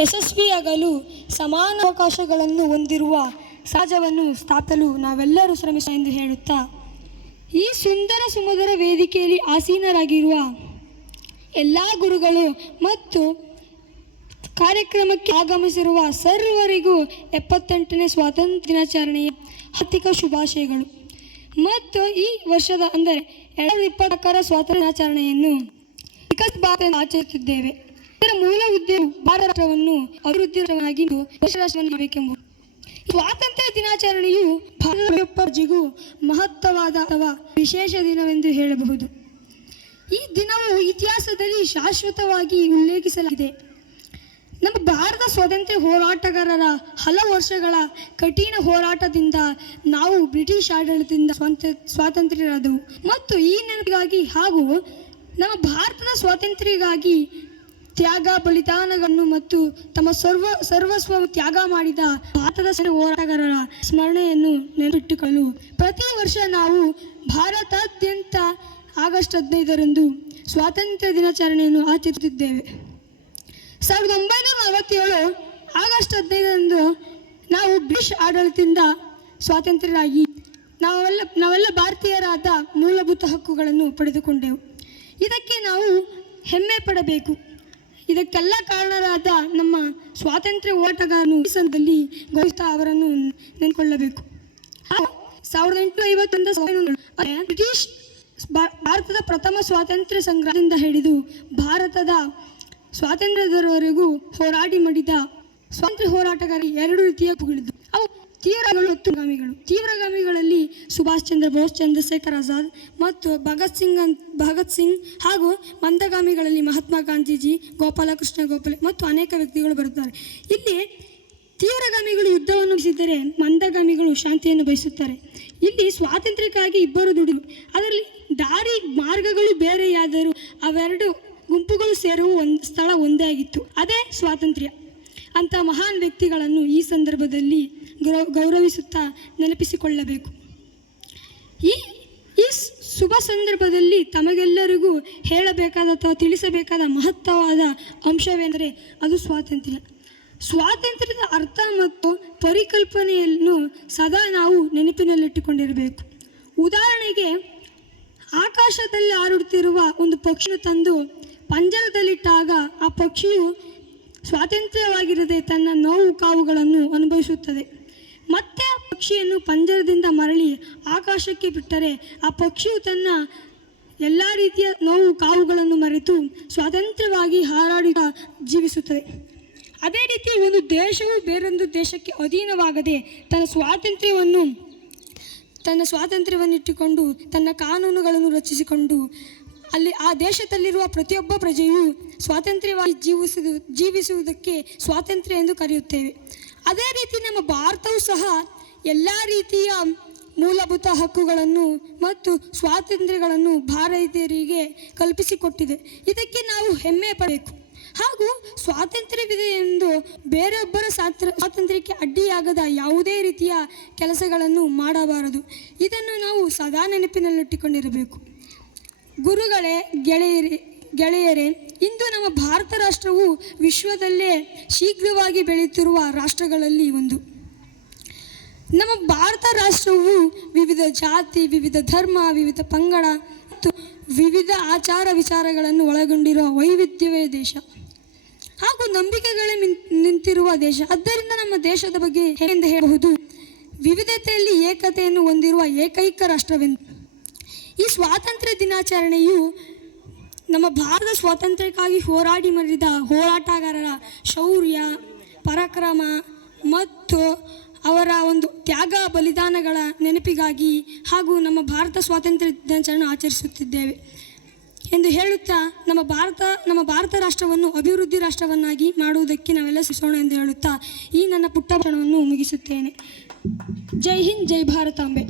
ಯಶಸ್ವಿಯಾಗಲು ಸಮಾನ ಅವಕಾಶಗಳನ್ನು ಹೊಂದಿರುವ ಸಮಾಜವನ್ನು ಸ್ಥಾಪಿಸಲು ನಾವೆಲ್ಲರೂ ಶ್ರಮಿಸೋಣ ಎಂದು ಹೇಳುತ್ತಾ, ಈ ಸುಂದರ ಸುಮಧುರ ವೇದಿಕೆಯಲ್ಲಿ ಆಸೀನರಾಗಿರುವ ಎಲ್ಲ ಗುರುಗಳು ಮತ್ತು ಕಾರ್ಯಕ್ರಮಕ್ಕೆ ಆಗಮಿಸಿರುವ ಸರ್ವರಿಗೂ 78ನೇ ಸ್ವಾತಂತ್ರ್ಯ ದಿನಾಚರಣೆಯ ಹಾರ್ದಿಕ ಶುಭಾಶಯಗಳು. ಮತ್ತು ಈ ವರ್ಷದ ಅಂದರೆ 2024ರ ಸ್ವಾತಂತ್ರ್ಯ ದಿನಾಚರಣೆಯನ್ನು ವಿಕಸಿತ ಭಾರತ ಆಚರಿಸುತ್ತಿದ್ದೇವೆ. ಇದರ ಮೂಲ ಉದ್ದೇಶ ಭಾರತ ರಾಷ್ಟ್ರವನ್ನು ಅಭಿವೃದ್ಧಿಯಾಗಿ ರಾಷ್ಟ್ರವನ್ನು ಮಾಡಬೇಕೆಂಬುದು. ಸ್ವಾತಂತ್ರ್ಯ ದಿನಾಚರಣೆಯು ಭಾರತಪ್ಪಾಜಿಗೂ ಮಹತ್ವವಾದ ಅಥವಾ ವಿಶೇಷ ದಿನವೆಂದು ಹೇಳಬಹುದು. ಈ ದಿನವು ಇತಿಹಾಸದಲ್ಲಿ ಶಾಶ್ವತವಾಗಿ ಉಲ್ಲೇಖಿಸಲಾಗಿದೆ. ನಮ್ಮ ಭಾರತ ಸ್ವಾತಂತ್ರ್ಯ ಹೋರಾಟಗಾರರ ಹಲವು ವರ್ಷಗಳ ಕಠಿಣ ಹೋರಾಟದಿಂದ ನಾವು ಬ್ರಿಟಿಷ್ ಆಡಳಿತದಿಂದ ಸ್ವಾತಂತ್ರ್ಯರಾದವು. ಮತ್ತು ಈ ನೆನಪಿಗಾಗಿ ಹಾಗೂ ನಮ್ಮ ಭಾರತದ ಸ್ವಾತಂತ್ರ್ಯಕ್ಕಾಗಿ ತ್ಯಾಗ ಬಲಿದಾನಗಳನ್ನು ಮತ್ತು ತಮ್ಮ ಸರ್ವಸ್ವ ತ್ಯಾಗ ಮಾಡಿದ ಭಾರತದ ಹೋರಾಟಗಾರರ ಸ್ಮರಣೆಯನ್ನು ನೆನಪಿಟ್ಟುಕೊಳ್ಳಲು ಪ್ರತಿ ವರ್ಷ ನಾವು ಭಾರತಾದ್ಯಂತ ಆಗಸ್ಟ್ 15ರಂದು ಸ್ವಾತಂತ್ರ್ಯ ದಿನಾಚರಣೆಯನ್ನು ಆಚರಿಸುತ್ತಿದ್ದೇವೆ. 1947 ಆಗಸ್ಟ್ 15ರಂದು ನಾವು ಬ್ರಿಟಿಷ್ ಆಡಳಿತದಿಂದ ಸ್ವಾತಂತ್ರ್ಯರಾಗಿ ನಾವೆಲ್ಲ ಭಾರತೀಯರಾದ ಮೂಲಭೂತ ಹಕ್ಕುಗಳನ್ನು ಪಡೆದುಕೊಂಡೆವು. ಇದಕ್ಕೆ ನಾವು ಹೆಮ್ಮೆ ಪಡಬೇಕು. ಇದಕ್ಕೆಲ್ಲ ಕಾರಣರಾದ ನಮ್ಮ ಸ್ವಾತಂತ್ರ್ಯ ಹೋರಾಟಗಾರನು ಈ ಸಂದರ್ಭದಲ್ಲಿ ಗೌರವಿಸುತ್ತಾ ಅವರನ್ನು ನೆನಪಿಕೊಳ್ಳಬೇಕು. 1851 ಬ್ರಿಟಿಷ್ ಭಾರತದ ಪ್ರಥಮ ಸ್ವಾತಂತ್ರ್ಯ ಸಂಗ್ರಾಮದಿಂದ ಹಿಡಿದು ಭಾರತದ ಸ್ವಾತಂತ್ರ್ಯದವರೆಗೂ ಹೋರಾಡಿ ಮಾಡಿದ ಸ್ವಾತಂತ್ರ್ಯ ಹೋರಾಟಗಾರ 2 ರೀತಿಯ ಗುಂಪುಗಳಿದ್ದವು. ಅವು ತೀವ್ರಗಾಮಿಗಳು ಮತ್ತು ಗಾಮಿಗಳು. ತೀವ್ರಗಾಮಿಗಳಲ್ಲಿ ಸುಭಾಷ್ ಚಂದ್ರ ಬೋಸ್, ಚಂದ್ರಶೇಖರ್ ಆಜಾದ್ ಮತ್ತು ಭಗತ್ ಸಿಂಗ್ ಹಾಗೂ ಮಂದಗಾಮಿಗಳಲ್ಲಿ ಮಹಾತ್ಮ ಗಾಂಧೀಜಿ, ಗೋಪಾಲಕೃಷ್ಣ ಗೋಖಲೆ ಮತ್ತು ಅನೇಕ ವ್ಯಕ್ತಿಗಳು ಬರುತ್ತಾರೆ. ಇಲ್ಲಿ ತೀವ್ರಗಾಮಿಗಳು ಯುದ್ಧವನ್ನು ಬಯಸಿದರೆ ಮಂದಗಾಮಿಗಳು ಶಾಂತಿಯನ್ನು ಬಯಸುತ್ತಾರೆ. ಇಲ್ಲಿ ಸ್ವಾತಂತ್ರ್ಯಕ್ಕಾಗಿ ಇಬ್ಬರು ದುಡಿದು ಅದರಲ್ಲಿ ದಾರಿ ಮಾರ್ಗಗಳು ಬೇರೆಯಾದರೂ ಅವೆರಡು ಗುಂಪುಗಳು ಸೇರುವ ಸ್ಥಳ ಒಂದೇ ಆಗಿತ್ತು, ಅದೇ ಸ್ವಾತಂತ್ರ್ಯ. ಅಂಥ ಮಹಾನ್ ವ್ಯಕ್ತಿಗಳನ್ನು ಈ ಸಂದರ್ಭದಲ್ಲಿ ಗೌರವಿಸುತ್ತಾ ನೆನಪಿಸಿಕೊಳ್ಳಬೇಕು. ಈ ಶುಭ ಸಂದರ್ಭದಲ್ಲಿ ತಮಗೆಲ್ಲರಿಗೂ ಹೇಳಬೇಕಾದ ಅಥವಾ ತಿಳಿಸಬೇಕಾದ ಮಹತ್ವವಾದ ಅಂಶವೆಂದರೆ ಅದು ಸ್ವಾತಂತ್ರ್ಯ. ಸ್ವಾತಂತ್ರ್ಯದ ಅರ್ಥ ಮತ್ತು ಪರಿಕಲ್ಪನೆಯನ್ನು ಸದಾ ನಾವು ನೆನಪಿನಲ್ಲಿಟ್ಟುಕೊಂಡಿರಬೇಕು. ಉದಾಹರಣೆಗೆ, ಆಕಾಶದಲ್ಲಿ ಹಾರುತ್ತಿರುವ ಒಂದು ಪಕ್ಷಿಯನ್ನು ತಂದು ಪಂಜರದಲ್ಲಿಟ್ಟಾಗ ಆ ಪಕ್ಷಿಯು ಸ್ವಾತಂತ್ರ್ಯವಾಗಿರದೆ ತನ್ನ ನೋವು ಕಾವುಗಳನ್ನು ಅನುಭವಿಸುತ್ತದೆ. ಮತ್ತೆ ಆ ಪಕ್ಷಿಯನ್ನು ಪಂಜರದಿಂದ ಮರಳಿ ಆಕಾಶಕ್ಕೆ ಬಿಟ್ಟರೆ ಆ ಪಕ್ಷಿಯು ತನ್ನ ಎಲ್ಲ ರೀತಿಯ ನೋವು ಕಾವುಗಳನ್ನು ಮರೆತು ಸ್ವತಂತ್ರವಾಗಿ ಹಾರಾಡಿ ಜೀವಿಸುತ್ತದೆ. ಅದೇ ರೀತಿ ಒಂದು ದೇಶವು ಬೇರೊಂದು ದೇಶಕ್ಕೆ ಅಧೀನವಾಗದೆ ತನ್ನ ಸ್ವಾತಂತ್ರ್ಯವನ್ನಿಟ್ಟುಕೊಂಡು ತನ್ನ ಕಾನೂನುಗಳನ್ನು ರಚಿಸಿಕೊಂಡು ಅಲ್ಲಿ ಆ ದೇಶದಲ್ಲಿರುವ ಪ್ರತಿಯೊಬ್ಬ ಪ್ರಜೆಯು ಸ್ವಾತಂತ್ರ್ಯವಾಗಿ ಜೀವಿಸುವುದಕ್ಕೆ ಸ್ವಾತಂತ್ರ್ಯ ಎಂದು ಕರೆಯುತ್ತೇವೆ. ಅದೇ ರೀತಿ ನಮ್ಮ ಭಾರತವು ಸಹ ಎಲ್ಲ ರೀತಿಯ ಮೂಲಭೂತ ಹಕ್ಕುಗಳನ್ನು ಮತ್ತು ಸ್ವಾತಂತ್ರ್ಯಗಳನ್ನು ಭಾರತೀಯರಿಗೆ ಕಲ್ಪಿಸಿಕೊಟ್ಟಿದೆ. ಇದಕ್ಕೆ ನಾವು ಹೆಮ್ಮೆ ಪಡಬೇಕು. ಹಾಗೂ ಸ್ವಾತಂತ್ರ್ಯವಿದೆ ಎಂದು ಬೇರೊಬ್ಬರ ಸ್ವಾತಂತ್ರ್ಯಕ್ಕೆ ಅಡ್ಡಿಯಾಗದ ಯಾವುದೇ ರೀತಿಯ ಕೆಲಸಗಳನ್ನು ಮಾಡಬಾರದು. ಇದನ್ನು ನಾವು ಸದಾ ನೆನಪಿನಲ್ಲಿಟ್ಟುಕೊಂಡಿರಬೇಕು. ಗುರುಗಳೇ, ಗೆಳೆಯರೇ, ಇಂದು ನಮ್ಮ ಭಾರತ ರಾಷ್ಟ್ರವು ವಿಶ್ವದಲ್ಲೇ ಶೀಘ್ರವಾಗಿ ಬೆಳೆಯುತ್ತಿರುವ ರಾಷ್ಟ್ರಗಳಲ್ಲಿ ಒಂದು. ನಮ್ಮ ಭಾರತ ರಾಷ್ಟ್ರವು ವಿವಿಧ ಜಾತಿ, ವಿವಿಧ ಧರ್ಮ, ವಿವಿಧ ಪಂಗಡ ಮತ್ತು ವಿವಿಧ ಆಚಾರ ವಿಚಾರಗಳನ್ನು ಒಳಗೊಂಡಿರುವ ವೈವಿಧ್ಯವೇ ದೇಶ ಹಾಗೂ ನಂಬಿಕೆಗಳೇ ನಿಂತಿರುವ ದೇಶ. ಆದ್ದರಿಂದ ನಮ್ಮ ದೇಶದ ಬಗ್ಗೆ ಎಂದು ಹೇಳಬಹುದು, ವಿವಿಧತೆಯಲ್ಲಿ ಏಕತೆಯನ್ನು ಹೊಂದಿರುವ ಏಕೈಕ ರಾಷ್ಟ್ರವೆಂದು. ಈ ಸ್ವಾತಂತ್ರ್ಯ ದಿನಾಚರಣೆಯು ನಮ್ಮ ಭಾರತ ಸ್ವಾತಂತ್ರ್ಯಕ್ಕಾಗಿ ಹೋರಾಡಿ ಮಾಡಿದ ಹೋರಾಟಗಾರರ ಶೌರ್ಯ, ಪರಾಕ್ರಮ ಮತ್ತು ಅವರ ಒಂದು ತ್ಯಾಗ ಬಲಿದಾನಗಳ ನೆನಪಿಗಾಗಿ ಹಾಗೂ ನಮ್ಮ ಭಾರತ ಸ್ವಾತಂತ್ರ್ಯ ದಿನಾಚರಣೆ ಆಚರಿಸುತ್ತಿದ್ದೇವೆ ಎಂದು ಹೇಳುತ್ತಾ ನಮ್ಮ ಭಾರತ ರಾಷ್ಟ್ರವನ್ನು ಅಭಿವೃದ್ಧಿ ರಾಷ್ಟ್ರವನ್ನಾಗಿ ಮಾಡುವುದಕ್ಕೆ ನಾವೆಲ್ಲ ಶ್ರಮಿಸೋಣ ಎಂದು ಹೇಳುತ್ತಾ ಈ ನನ್ನ ಪುಟ್ಟ ಭಾಷಣವನ್ನು ಮುಗಿಸುತ್ತೇನೆ. ಜೈ ಹಿಂದ್, ಜೈ ಭಾರತಾಂಬೆ.